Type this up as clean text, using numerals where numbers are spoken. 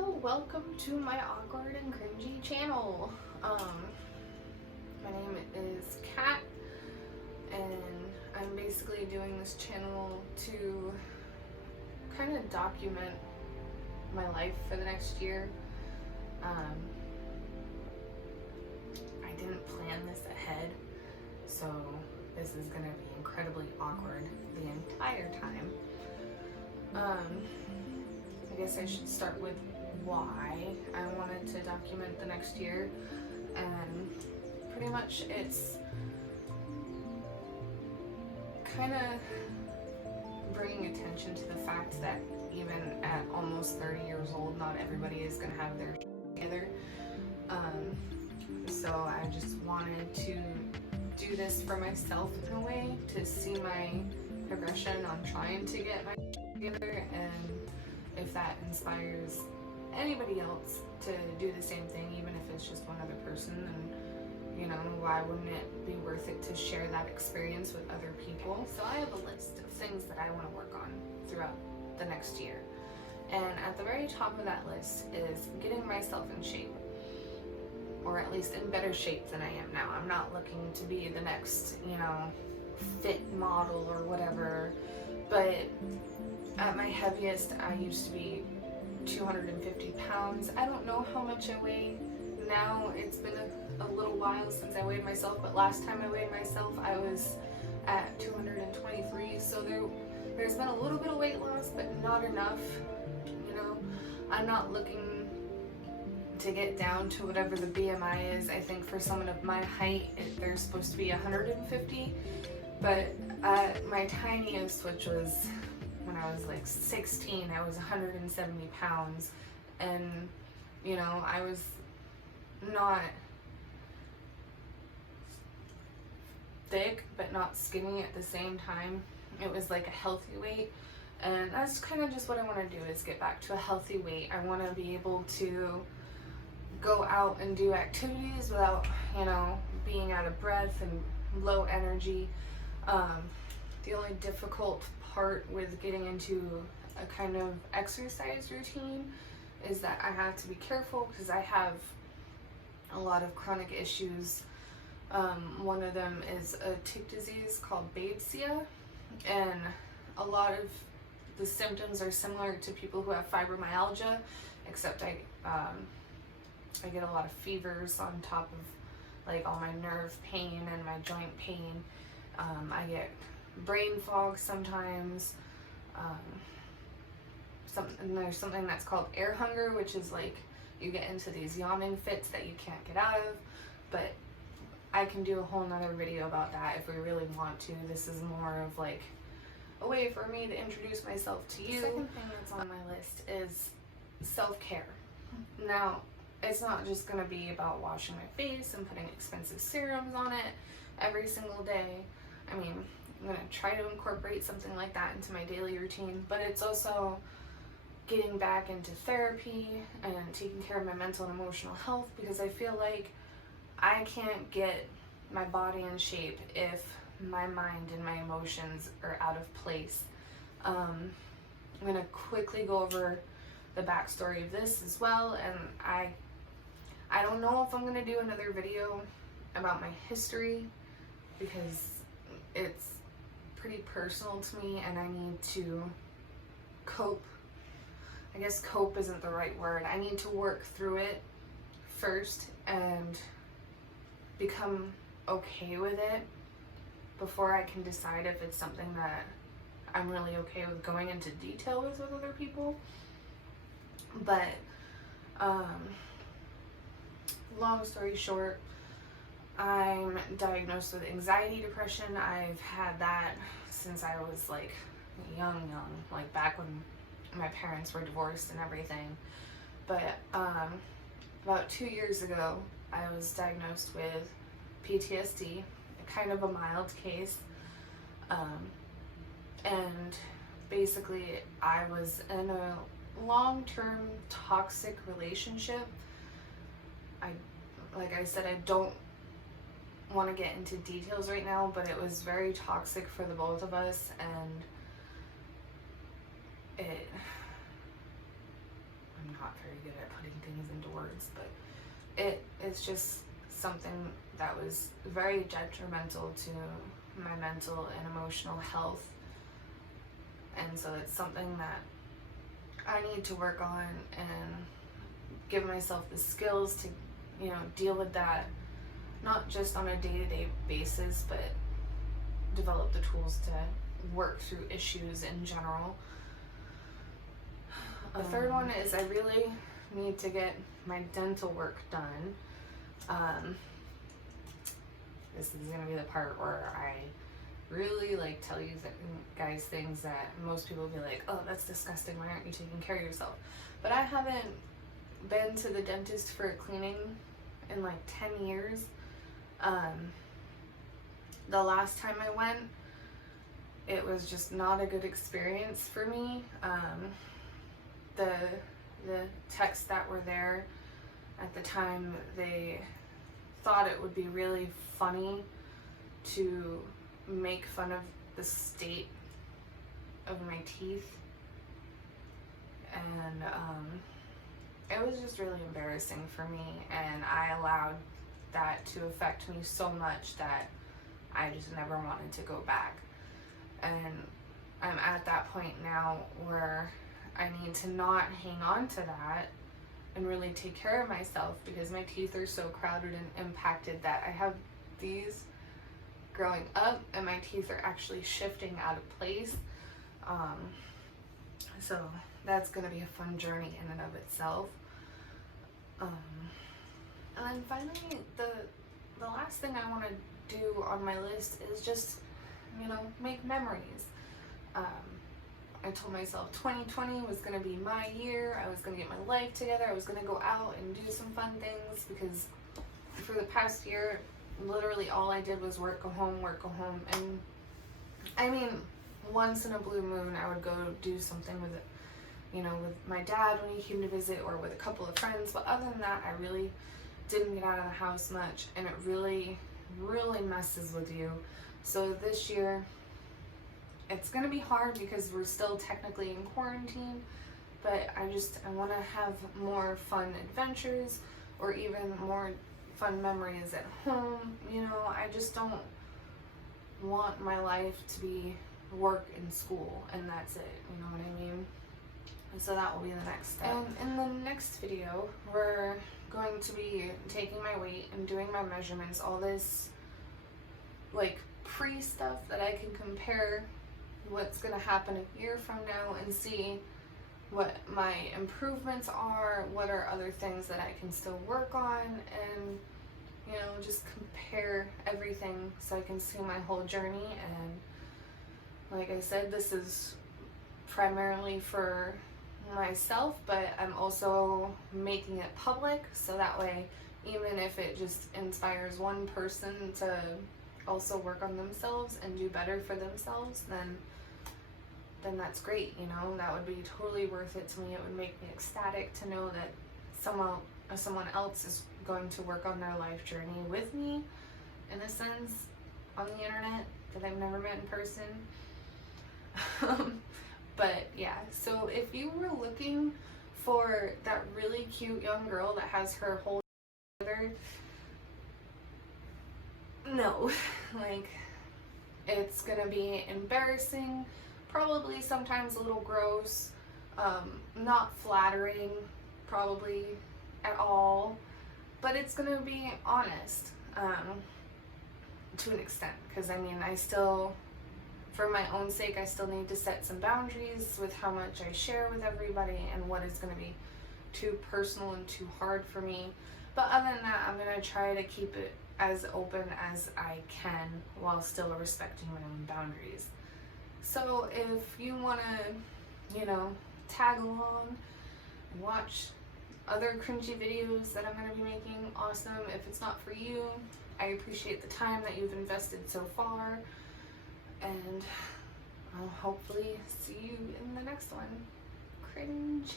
Hello, welcome to my awkward and cringy channel. My name is Kat, and I'm basically doing this channel to kind of document my life for the next year. I didn't plan this ahead, so this is gonna be incredibly awkward the entire time. I guess I should start with why I wanted to document the next year, and pretty much it's kind of bringing attention to the fact that even at almost 30 years old, not everybody is going to have their together. So I just wanted to do this for myself in a way, to see my progression on trying to get my together, and if that inspires anybody else to do the same thing, even if it's just one other person, and why wouldn't it be worth it to share that experience with other people? So I have a list of things that I want to work on throughout the next year, and at the very top of that list is getting myself in shape, or at least in better shape than I am now. I'm not looking to be the next fit model or whatever, but at my heaviest, I used to be 250 pounds. I don't know how much I weigh now. It's been a little while since I weighed myself, but last time I weighed myself, I was at 223. So there's been a little bit of weight loss, but not enough. I'm not looking to get down to whatever the BMI is. I think for someone of my height, they're supposed to be 150, but my tiniest, which was when I was like 16, I was 170 pounds, and I was not thick but not skinny at the same time. It was like a healthy weight, and that's kind of just what I want to do, is get back to a healthy weight. I want to be able to go out and do activities without being out of breath and low energy. The only difficult part with getting into a kind of exercise routine is that I have to be careful because I have a lot of chronic issues. One of them is a tick disease called Babesia, and a lot of the symptoms are similar to people who have fibromyalgia, except I get a lot of fevers on top of like all my nerve pain and my joint pain. I get brain fog sometimes. There's something that's called air hunger, which is like you get into these yawning fits that you can't get out of, but I can do a whole nother video about that if we really want to. This is more of like a way for me to introduce myself to you. The second thing that's on my list is self-care. Now, it's not just going to be about washing my face and putting expensive serums on it every single day. I mean, I'm going to try to incorporate something like that into my daily routine, but it's also getting back into therapy and taking care of my mental and emotional health, because I feel like I can't get my body in shape if my mind and my emotions are out of place. I'm going to quickly go over the backstory of this as well, and I don't know if I'm going to do another video about my history, because it's pretty personal to me and I need to cope. I guess cope isn't the right word. I need to work through it first and become okay with it before I can decide if it's something that I'm really okay with going into detail with other people. But long story short, I'm diagnosed with anxiety depression. I've had that since I was like young, like back when my parents were divorced and everything. But about 2 years ago, I was diagnosed with PTSD, kind of a mild case. And basically I was in a long-term toxic relationship. Like I said, I don't want to get into details right now, but it was very toxic for the both of us, and I'm not very good at putting things into words, but it is just something that was very detrimental to my mental and emotional health. And so it's something that I need to work on and give myself the skills to, you know, deal with that, not just on a day-to-day basis, but develop the tools to work through issues in general. The third one is I really need to get my dental work done. This is going to be the part where I really like tell you guys things that most people will be like, oh, that's disgusting, why aren't you taking care of yourself? But I haven't been to the dentist for a cleaning in like 10 years. The last time I went, it was just not a good experience for me. The techs that were there at the time, they thought it would be really funny to make fun of the state of my teeth, and it was just really embarrassing for me, and I allowed that to affect me so much that I just never wanted to go back. And I'm at that point now where I need to not hang on to that and really take care of myself, because my teeth are so crowded and impacted that I have these growing up and my teeth are actually shifting out of place. So that's going to be a fun journey in and of itself. And then finally, the last thing I want to do on my list is just, you know, make memories. I told myself 2020 was going to be my year. I was going to get my life together. I was going to go out and do some fun things, because for the past year, literally all I did was work, go home, work, go home. And I mean, once in a blue moon, I would go do something with it, you know, with my dad when he came to visit, or with a couple of friends. But other than that, I really didn't get out of the house much, and it really, really messes with you. So this year, it's going to be hard because we're still technically in quarantine, but I want to have more fun adventures, or even more fun memories at home. You know, I just don't want my life to be work and school and that's it, you know what I mean? And so that will be the next step. And in the next video, we're going to be taking my weight and doing my measurements, all this like pre-stuff that I can compare what's going to happen a year from now and see what my improvements are, what are other things that I can still work on, and you know, just compare everything so I can see my whole journey. And like I said, this is primarily for myself, but I'm also making it public, so that way even if it just inspires one person to also work on themselves and do better for themselves, then that's great, you know. That would be totally worth it to me. It would make me ecstatic to know that someone else is going to work on their life journey with me, in a sense, on the internet, that I've never met in person. But yeah, so if you were looking for that really cute young girl that has her whole together, no, like, it's gonna be embarrassing, probably sometimes a little gross, not flattering probably at all, but it's gonna be honest, to an extent, because I mean, I still, for my own sake, I still need to set some boundaries with how much I share with everybody and what is going to be too personal and too hard for me. But other than that, I'm going to try to keep it as open as I can while still respecting my own boundaries. So if you want to, you know, tag along and watch other cringy videos that I'm going to be making, awesome. If it's not for you, I appreciate the time that you've invested so far. And I'll hopefully see you in the next one. Cringe.